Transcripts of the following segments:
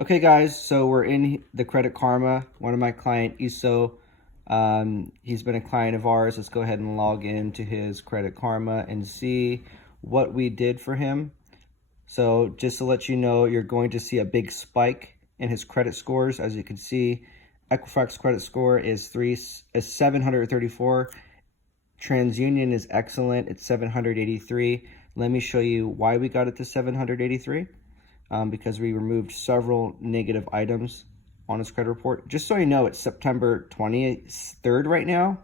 Okay, guys, so we're in the Credit Karma. One of my client, Iso, he's been a client of ours. Let's go ahead and log into his Credit Karma and see what we did for him. So just to let you know, you're going to see a big spike in his credit scores. As you can see, Equifax credit score is 734. TransUnion is excellent. It's 783. Let me show you why we got it to 783. Because we removed several negative items on his credit report. Just so you know, it's September 23rd right now,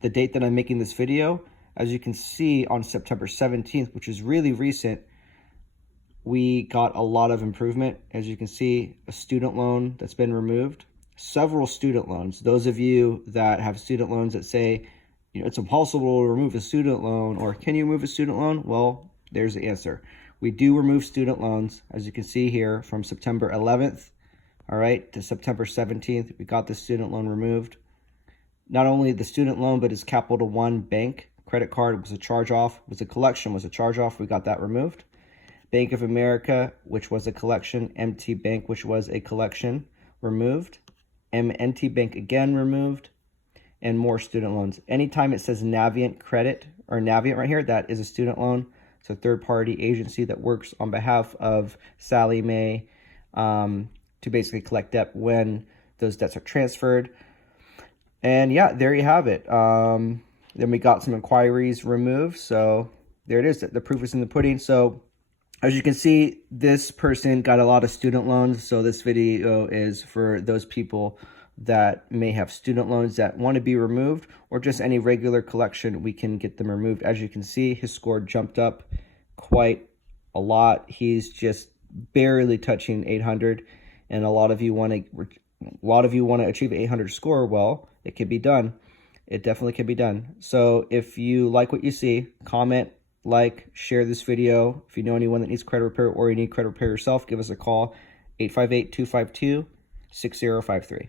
the date that I'm making this video. As you can see, on September 17th, which is really recent, we got a lot of improvement. As you can see, a student loan that's been removed, several student loans. Those of you that have student loans that say, it's impossible to remove a student loan, or can you remove a student loan? Well, there's the answer. We do remove student loans, as you can see here, from September 11th, all right, to September 17th. We got the student loan removed. Not only the student loan, but his Capital One Bank credit card was a charge-off, was a collection, was a charge-off. We got that removed. Bank of America, which was a collection. MT Bank, which was a collection, removed. MNT Bank again removed. And more student loans. Anytime it says Navient Credit or Navient right here, that is a student loan. It's a third-party agency that works on behalf of Sallie Mae to basically collect debt when those debts are transferred. And yeah, there you have it. Then we got some inquiries removed. So there it is. The proof is in the pudding. So as you can see, this person got a lot of student loans. So this video is for those people that may have student loans that want to be removed, or just any regular collection, we can get them removed. As you can see, his score jumped up quite a lot. He's just barely touching 800, and a lot of you want to achieve 800 score. Well, it can be done. It definitely can be done. So if you like what you see, comment, like, share this video. If you know anyone that needs credit repair or you need credit repair yourself, give us a call, 858-252-6053.